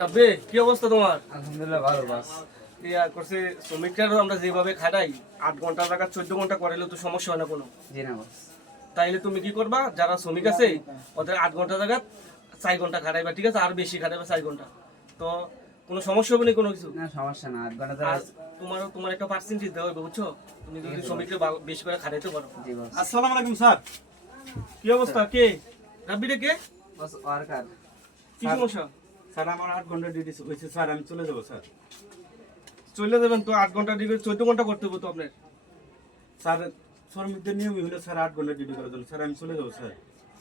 আবে কি অবস্থা তোমার? আলহামদুলিল্লাহ ভালো বাস। করছে শ্রমিকরা আমরা যেভাবে খাটাই 8 ঘন্টা জায়গা 14 ঘন্টা করাইলে তো সমস্যা হয় না কোনো। জি না বাস। তাইলে তুমি কি করবা, যারা শ্রমিক আছে ওদের 8 ঘন্টা জায়গা 4 ঘন্টা খাটাইবা, ঠিক আছে? আর বেশি খাটাইবা 4 ঘন্টা, তো কোনো সমস্যা হবে না কোনো কিছু। না সমস্যা না, 8 ঘন্টা আর তোমার একটা পার্সেন্টেজ দেওয়া হবে, বুঝছো? তুমি যদি শ্রমিককে বেশি করে খাটাইতে পারো। জি বাস। আসসালামু আলাইকুম স্যার। কি অবস্থা? কে রাব্বি রে? কে বাস ওয়ার্কার। কি সমস্যা? স্যার আমার 8 ঘন্টা ডিউটি হয়েছে স্যার, আমি চলে যাবো স্যার। চলে যাবেন তো? 8 ঘন্টা ডিউটি 14 ঘন্টা করতে হবে তো আপনার। স্যার শ্রমিকদের নিয়মই হলো স্যার 8 ঘন্টা ডিউটি করার জন্য, স্যার আমি চলে যাবো স্যার।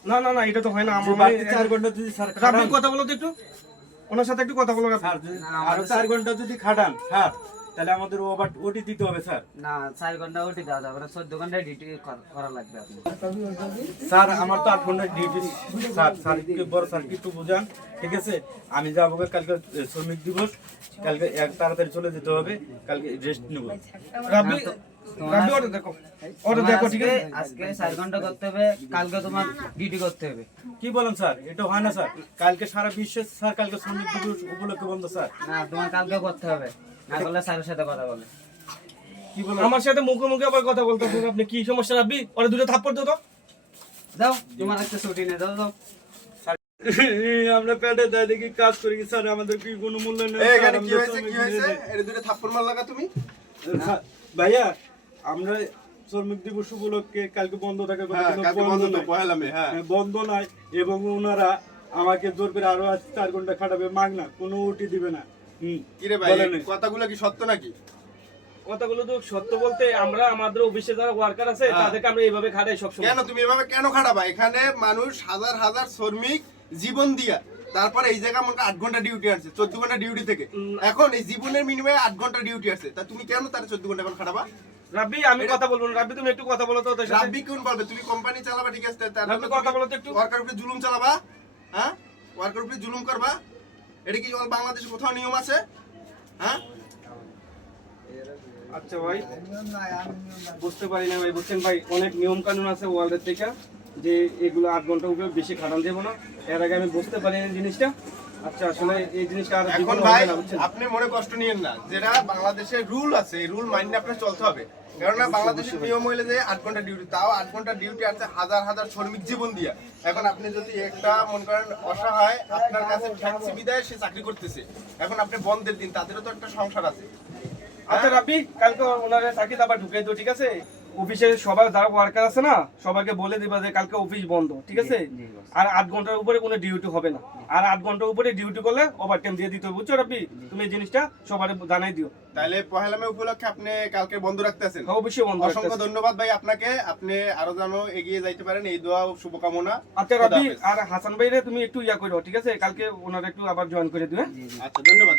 না না না, এটা তো হয় না। আমার বাকি 4 ঘন্টা যদি স্যার রাব্বি খাটান, কথা বলো তো একটু, ওনার সাথে একটু কথা বলো রাব্বি। স্যার যদি আরো 4 ঘন্টা যদি খাটান স্যার, তাহলে আমাদের ওভার ওটি দিতে হবে স্যার। না 4 ঘন্টা ওটি দেওয়া যাবে না, 14 ঘন্টা ডিউটি করা লাগবে আপনি। স্যার আমার তো 8 ঘন্টা ডিউটি স্যার। স্যার কি বড় স্যার একটু বুঝান, ঠিক আছে? আমি যাবো কালকে শ্রমিক দিবস, কালকে এক তাড়াতাড়ি চলে যেতে হবে, কালকে রেস্ট নেব। রাব্বি রাব্বি ওটা দেখো, ওটা দেখো, ঠিক আছে? আজকে 4 ঘন্টা করতে হবে, কালকে তোমার ডিউটি করতে হবে। কি বলেন স্যার? এটা হয় না স্যার। কালকে সারা বিশ্বে স্যার, কালকে শ্রমিক দিবস উপলক্ষে বন্ধ স্যার। না তোমার কালকে করতে হবে, না করলে স্যারের সাথে কথা বলে। কি বলেন? আমার সাথে মুখে মুখে আবার কথা বলতেছেন আপনি, কি সমস্যা রাব্বি? ওরা দুটো থাপ্পড় দাও তো। যাও তোমার একটা ছুটি নেই, যাও যাও। আমরা পেটে দেয় দেখি কাজ করি স্যার, আমাদের কি কোনো মূল্য নেই। এখানে কি হয়েছে এর দুটো থাপ্পড় মার লাগা তুমি। ভাইয়া আমরা শ্রমিক দিবস উপলক্ষে কালকে বন্ধ থাকার কথা, কিন্তু কালকে বন্ধ তো পয়লা মে। হ্যাঁ বন্ধ নাই, এবং ওনারা আমাকে জোর করে আরো 4 ঘন্টা খাটাবে, মাগনা কোনো উটি দিবে না। কি রে ভাই, বলেন। কথাগুলো কি সত্য নাকি? কথাগুলো তো সত্য বলতে, আমরা আমাদের অফিসে যারা ওয়ার্কার আছে তাদেরকে আমরা এইভাবে খাটাই সবসময়। কেন তুমি এভাবে কেন খাটাবা? এখানে মানুষ হাজার হাজার শ্রমিক জীবন দিয়া তারপরে এই জায়গা মনে 8 ঘন্টা ডিউটি আছে, 14 ঘন্টা ডিউটি থেকে এখন এই জীবনের মিনিমাম 8 ঘন্টা ডিউটি আছে, তা তুমি কেন তার 14 ঘন্টা এখন খাটাবা? রাব্বি আমি কথা বলবো না, রাব্বি তুমি একটু কথা বলো তো ওদের সাথে। রাব্বি কোন বলবে? তুমি কোম্পানি চালাবা, ঠিক আছে? তার রাব্বি কথা বলো তো একটু। ওয়ার্কার উপরে জুলুম চালাবা? হ্যাঁ ওয়ার্কার উপরে জুলুম করবা? এটা কি বাংলাদেশে কোথাও নিয়ম আছে? হ্যাঁ আচ্ছা ভাই, বুঝতে পারি না ভাই, বুঝছেন ভাই, অনেক নিয়ম কানুন আছে ওয়ার্ল্ডের থেকে যে এগুলো 8 ঘন্টা উপরে বেশি খাটান দেবো না। এর আগে আমি বুঝতে পারি না জিনিসটা। আচ্ছা আসলে এই জিনিসটা আর এখন জীবনে ভাই হবে না, বুঝছেন? আপনি মনে কষ্ট নিয়েন না, যেটা বাংলাদেশের রুল আছে এই রুল মাইনে আপনার চলতে হবে। কেননা বাংলাদেশের নিয়ম হইলে যে 8 ঘন্টা ডিউটি, তাও 8 ঘন্টা ডিউটি আছে হাজার হাজার শ্রমিক জীবন দিয়া। এখন আপনি যদি একটা মনে করেন অসহায় আপনার কাছে ট্যাক্সি বিদায় সে চাকরি করতেছে, এখন আপনি বন্ধের দিন, তাদেরও তো একটা সংসার আছে। আচ্ছা রাব্বি, কালকে ওনারে চাকরিতে আবার ঢুকে দিও, ঠিক আছে? অফিসে সবাই যারা ওয়ার্কার আছে না, সবাইকে বলে দিবা যে কালকে অফিস বন্ধ, ঠিক আছে? জি, বস। আর 8 ঘন্টার উপরে কোনো ডিউটি হবে না। আর 8 ঘন্টার উপরে ডিউটি করলে ওভার টাইম দিয়ে দিতে হবে, বুঝছো রাব্বি? তুমি এই জিনিসটা সবার জানাই দিও। তাহলে পহেলা মে উপলক্ষে আপনি কালকে বন্ধ রাখতেছেন। হ্যাঁ, অবশ্যই বন্ধ অসংখ্য রাখতেছি। ধন্যবাদ ভাই আপনাকে, আপনি আরো যেন এগিয়ে যাইতে পারেন, এই দোয়া ও শুভকামনা। আচ্ছা খোদা রাব্বি, হাফেজ। আর হাসান ভাইরে তুমি একটু ইয়া করো, ঠিক আছে? কালকে ওনারা একটু আবার জয়েন করে দিও, হ্যাঁ? আচ্ছা ধন্যবাদ।